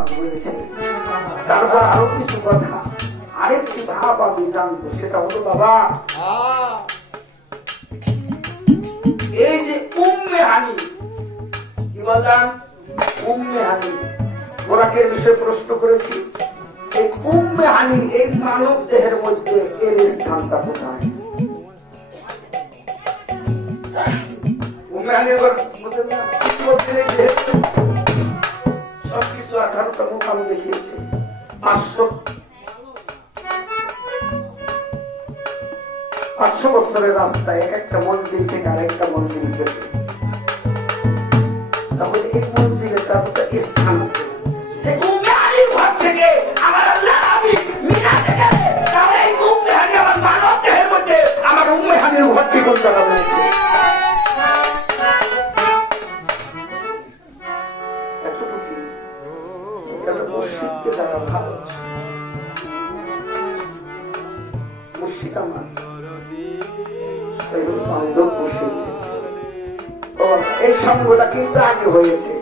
কথা বলেছে। তারপর আরো কিছু কথা, আরেকটি ভাব আমি জানবো, সেটা হলো বাবা এই যে উম্মে হানি, কি বললাম উম্মে হানি, ওরাকে বিষয়ে প্রশ্ন করেছি। এই উম্মে হানি এই মানব দেহের মধ্যে এর স্থানটা কোথায়? উম্মে হানি সবকিছু 18টা মোকাম দেখিয়েছে। 500 বছরের রাস্তায় একটা মন্দির থেকে আরেকটা মন্দির যেতে, তাহলে এই মন্দিরে তার স্থান আছে। ঘর থেকে আমার আমার মানব দেহের মধ্যে আমার উম্মে হানির ঘরটি কোন জায়গা রয়েছে? এই সঙ্গটা কিন্তু আগে হয়েছে।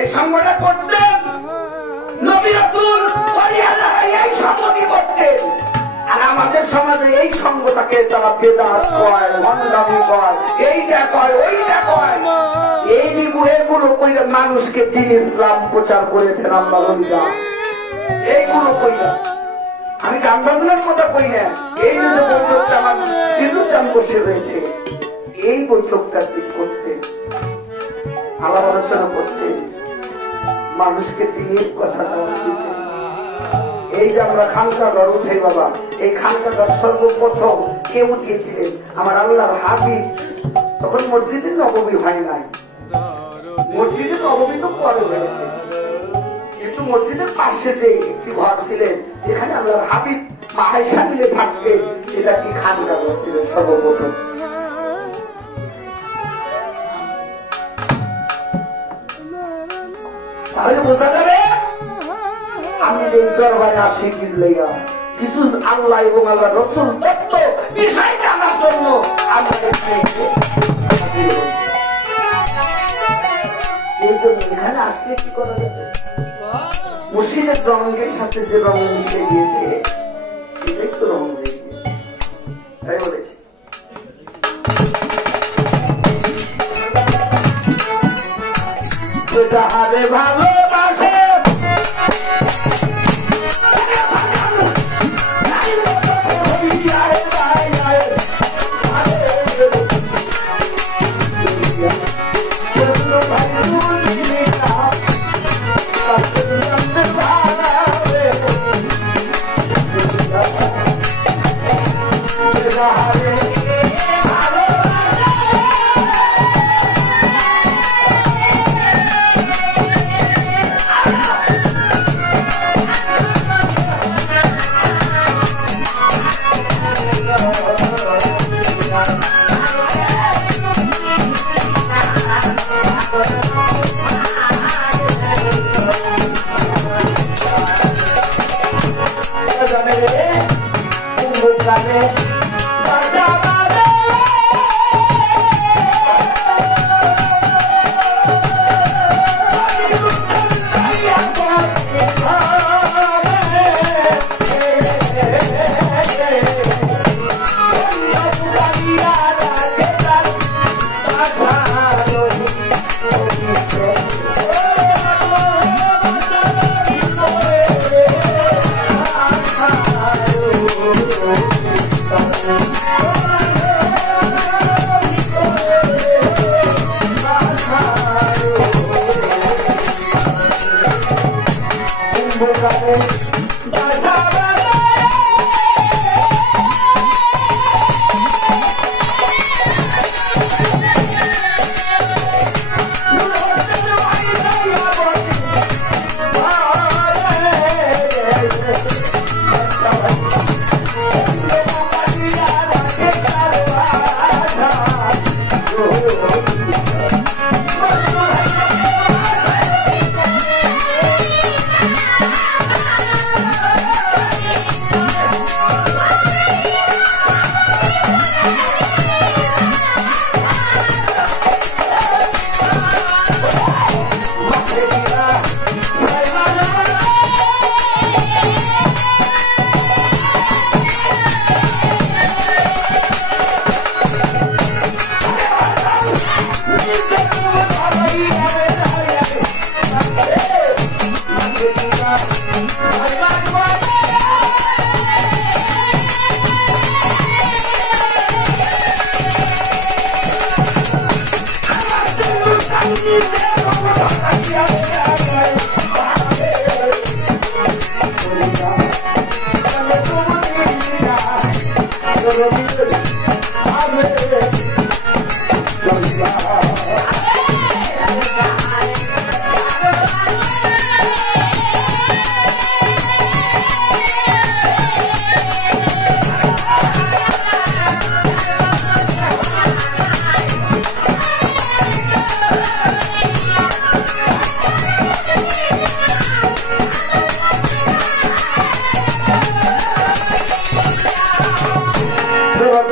এই সঙ্গটা করতেন নবী রাসূল, এই সঙ্গটি করতেন। আর আমাদের সমাজে এই সঙ্গটাকে তারা বেদাত কয়, ভণ্ডামি কয়, এইটা কয়, ওইটা কয়। এই এগুলো কইরা মানুষকে দ্বীন ইসলাম প্রচার করেছেন আল্লাহ বলিয়া। এইগুলো কইরা আমি গান বাজনার কথা কই না, এই যে বৈঠকটা আমার চিরচান বসে রয়েছে, এই বৈঠকটা ঠিক করতেন, আলাপ আলোচনা করতেন, মানুষকে দ্বীনের কথা দিতেন। এই যে আমরা খানকাঘর উঠে বাবা, এই খানকাঘর সর্বপ্রথম কে উঠিয়েছিলেন? আমার আল্লাহর হাবিব। তখন মসজিদে নববী হয় নাই, মসজিদে নববী তো পরে হয়েছে, কিন্তু মসজিদের পাশে যে একটি ঘর ছিলেন যেখানে আল্লাহর হাবিব মা আয়েশা মিলে থাকতেন, সেটা কি খানকাঘর ছিল সর্বপ্রথম। তাহলে বোঝা যাবে আমি এই দরবারে আসি কিনলাইয়া কিছু আল্লাহ এবং আল্লাহ রসুল তত্ত্ব বিষয় জানার জন্য আমরা এই জন্য এখানে আসলে কি করা যাবে? মুর্শিদের রঙের সাথে যে রঙ মিশে গিয়েছে সেটাই তো রঙ হয়ে গিয়েছে, তাই বলেছে। যাহারে ভালোবাসে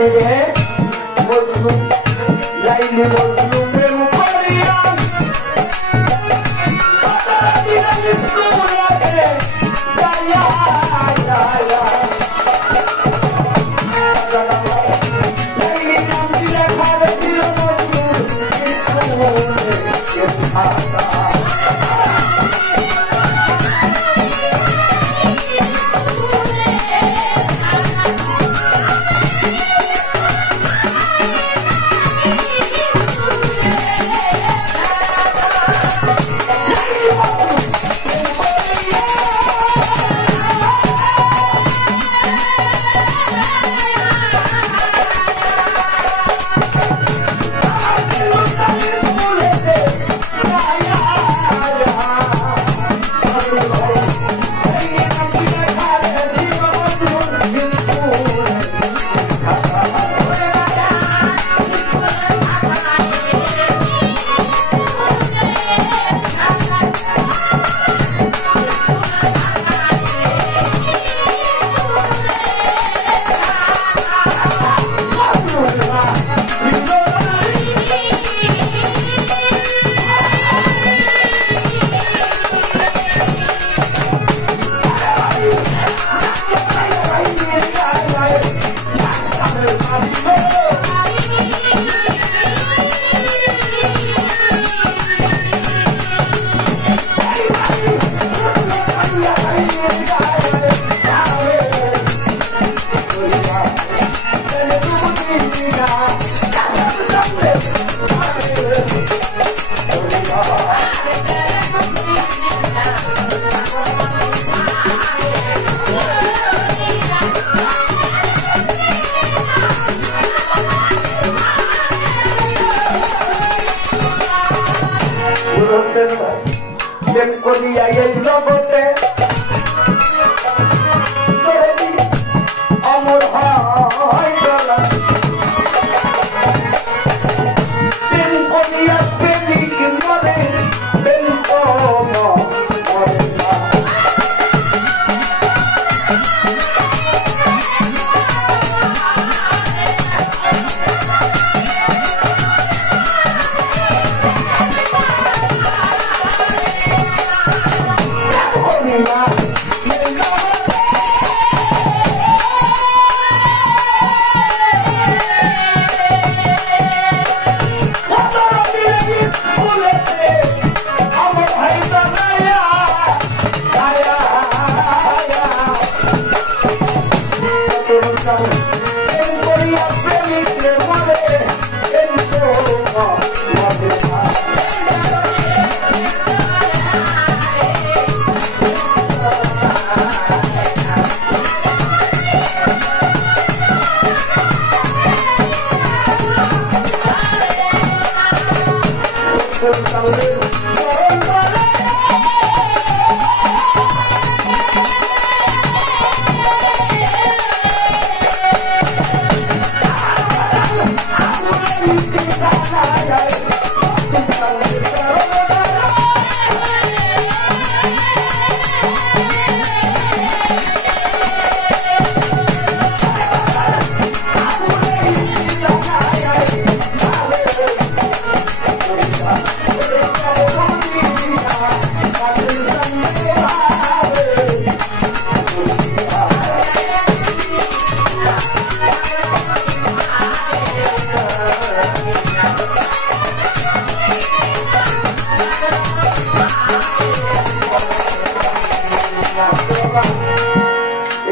রে মজনু লাইলি মজনু প্রেম করিয়া প্রেম করিয়া এই জগতে অমর হয় প্রেম করিয়া প্রেমিক মরে প্রেম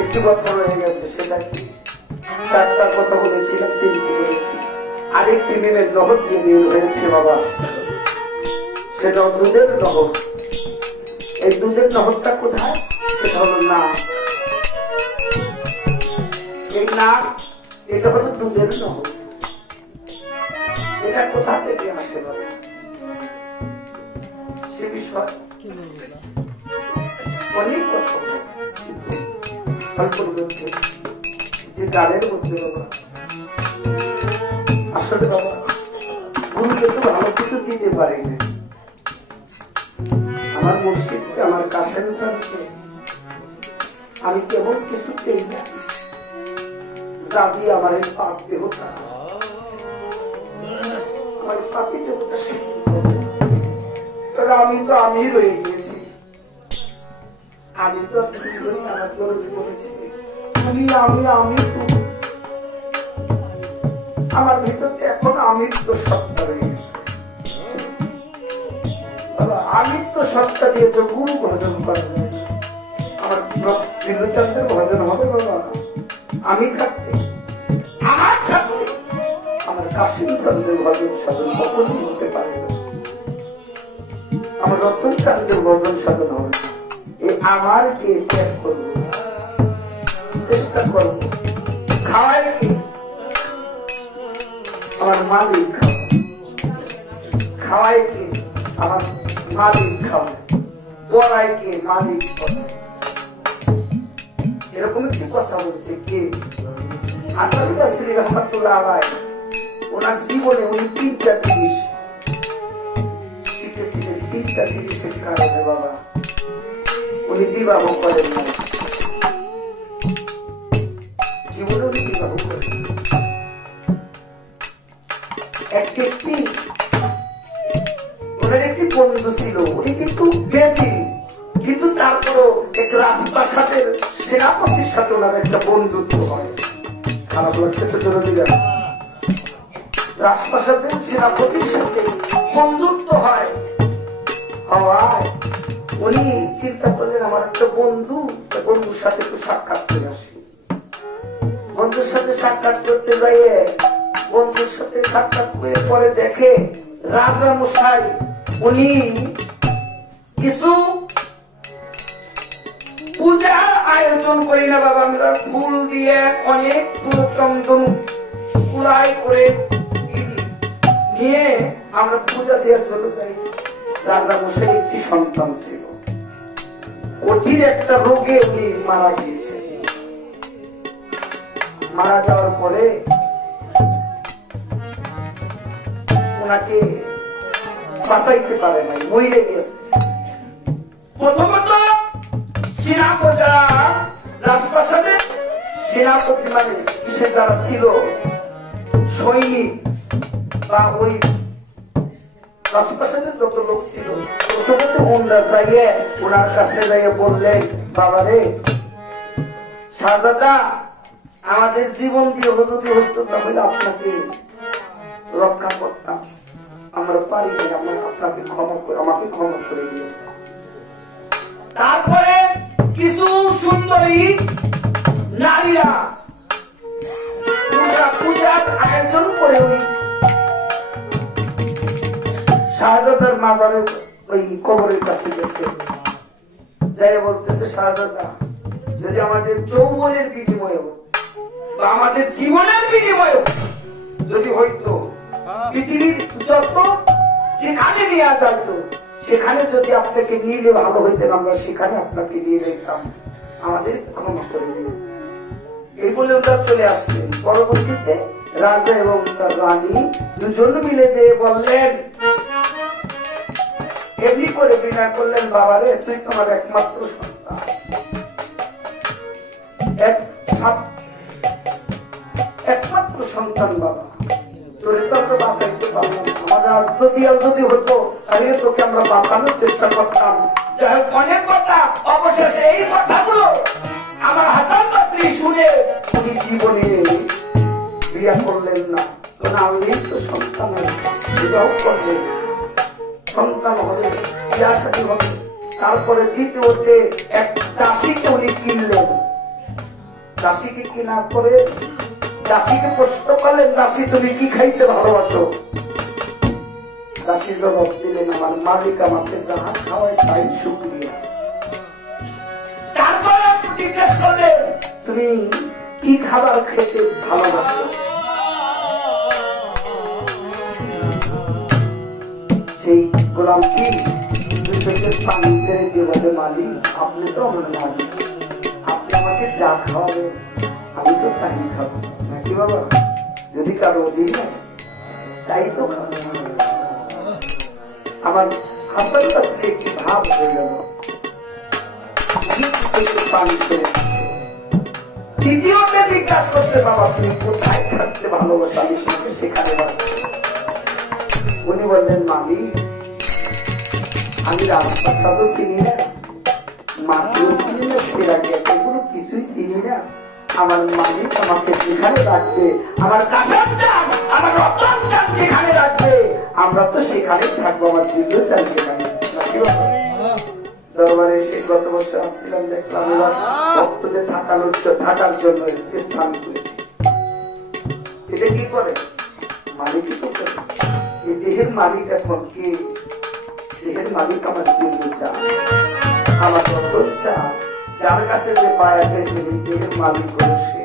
একটু কথা রয়ে গেছে, সেটা কি? চারটার কথা বলেছিলাম, তিনটি বলেছি, আরেকটি মেয়ের নহর দিয়ে বের হয়েছে বাবা। সেটা দুধের নহর। এই দুধের নহরটা কোথায়? সেটা হলো নাম। এই নাম, এটা হলো দুধের নহর। এটা কোথা থেকে আসে বাবা? সে বিষয় অনেক কথা যে গানের মধ্যে বাবা, আসলে বাবা গুরুকে তো ভালো কিছু দিতে পারি না। আমার মুর্শিদকে, আমার কাশেম স্যারকে আমি কেবল কিছুতেই না, যা দিয়ে আমার এই পাপ দেহটা আমার পাপি দেহটা তবে আমি তো আমি রয়ে গিয়েছি। আমি তো আমার দরদি বলেছি তুমি আমি তুমি আমার ভিতর এখন আমৃত্য সত্তা রয়ে গেছে। আমৃত্য সত্তা দিয়ে তো গুরু ভজন করা যায় না। আমার বিন্দুচন্দ্রের ভজন হবে বাবা আমি থাকতে, আমার থাকতে আমার কাশিম চন্দ্রের ভজন সাধন কখনই হতে পারে না। আমার রতন চন্দ্রের ভজন সাধন হবে। এই আমার কে ত্যাগ করবো, চেষ্টা করবো। খাওয়াই কে? আমার মালিক খাওয়াই কে? আমার মালিক খাওয়ায়। পড়াই কে? মালিক পড়ায়। এরকম একটি কথা বলছে কে? আসামি শ্রী রহমতুল্লাহ আলাইহি ওনার জীবনে উনি তিনটা জিনিস শিখেছিলেন। তিনটা জিনিসের কারণে বাবা উনি বিবাহ করেন না। জীবনে উনি বিবাহ করেন। একটি ওনার একটি বন্ধু ছিল, উনি কিন্তু বেঁচে, কিন্তু তারপরও এক রাজপ্রাসাদের সেনাপতির সাথে ওনার একটা বন্ধুত্ব হয়। খারাপ লাগতেছে জরুরিরা। রাজপ্রাসাদের সেনাপতির সাথে বন্ধুত্ব হয়। হওয়ায় উনি চিন্তা করলেন আমার একটা বন্ধুর সাথে একটু সাক্ষাৎ করে আসি। বন্ধুর সাথে সাক্ষাৎ করতে যাইয়ে বন্ধুর সাথে সাক্ষাৎ করে পরে দেখে রাজা মশাই উনি কিছু পূজার আয়োজন করি না বাবা। আমরা ফুল দিয়ে অনেক ফুল চন্দন কুলাই করে নিয়ে আমরা পূজা দেওয়ার জন্য যাই। রাজা মশাই একটি সন্তান ছিল, কঠিন একটা রোগে উনি মারা গিয়েছে। মারা যাওয়ার পরে ওনাকে বাঁচাইতে পারে নাই, মরে গেছে। প্রথমত সেনাপতিরা রাজপ্রাসাদে সেনাপতি মানে সে যারা ছিল সৈনিক বা ওই রাজপ্রাসাদের যত লোক ছিল প্রথমত ওনারা যাইয়ে ওনার কাছে যাইয়ে বললেন বাবা রে শাহজাদা আমাদের জীবন দিয়ে যদি হতো তাহলে আপনাকে রক্ষা করতাম, আমরা পারি না, আপনাকে ক্ষমা করে আমাকে ক্ষমা করে দিও। তারপরে কিছু সুন্দরী নারীরা পূজার আয়োজন করে শাহজাদার মাজারের ওই কবরের কাছে গেছে, যাই বলতেছে শাহজাদা যদি আমাদের যৌবনের বিনিময় বা আমাদের জীবনের বিনিময় যদি হইতো পৃথিবীর যত যেখানে নিয়ে যেত সেখানে যদি আপনাকে নিলে ভালো হইতেন, আমরা সেখানে আপনাকে নিয়ে যেতাম, আমাদের ক্ষমা করে দিন। এই বলে ওরা চলে আসলেন। পরবর্তীতে রাজা এবং তার রানী দুজন মিলে যে বললেন এমনি করে বিনয় করলেন বাবারে তুই তোমার একমাত্র সন্তান, একমাত্র সন্তান বাবা, তোরে তো আমরা বাঁচাইতে পারলাম, আমাদের যদি হতো তাহলে তোকে আমরা বাঁচানোর চেষ্টা করতাম। যাই হোক অনেক কথা, অবশেষে এই কথাগুলো আমার হাসান বাসরি শুনে উনি জীবনে বিয়া করলেন না, না হলেই তো সন্তানের বিবাহ করলেন, সন্তান হলে বিয়া সাথী হবে। তারপরে দ্বিতীয়তে এক দাসীকে উনি কিনলেন। দাসীকে কেনার পরে দাসীকে প্রশ্ন করলেন দাসী তুমি কি খাইতে ভালোবাসো? দাসী জবাব দিলেন আমার মালিক আমাকে যাহা খাওয়াই তাই শুকরিয়া। তারপরে জিজ্ঞেস করলেন তুমি কি খাবার খেতে ভালোবাসো? সেই গোলামটি পানি ছেড়ে দিয়ে বলে মালিক আপনি তো আমার মালিক, আপনি আমাকে যা খাওয়াবেন আমি তো তাই খাবো নাকি বাবা, যদি কারো অধীন আসে তাই তো খাবো। আমার হাসান কাছে একটি ভাব হয়ে গেল, পানি ছেড়ে। তৃতীয়তে জিজ্ঞাসা করছে বাবা তুমি কোথায় থাকতে ভালোবাসা, আমি তোমাকে সেখানে রাখবো। উনি বললেন মামি আমি রাস্তা তো চিনি না, মাটিও চিনি না, সেরা গেছে কোনো কিছুই চিনি না, আমার মালিক আমাকে যেখানে রাখবে, আমার কাসার চান আমার রতন চান যেখানে রাখবে আমরা তো সেখানে থাকবো, আমার জীবন চান সেখানে। দরবারে এসে গত বছর আসছিলাম, দেখলাম এবার ভক্তদের থাকার জন্য স্থান করেছি। এটা কি করে মালিকই তো করে, এই দেহের মালিক এখন কি, দেহের মালিক আমার জীবন চান, আমার রতন চান, যার কাছে যে পায়া পেয়েছে দেহের মালিক করে সে।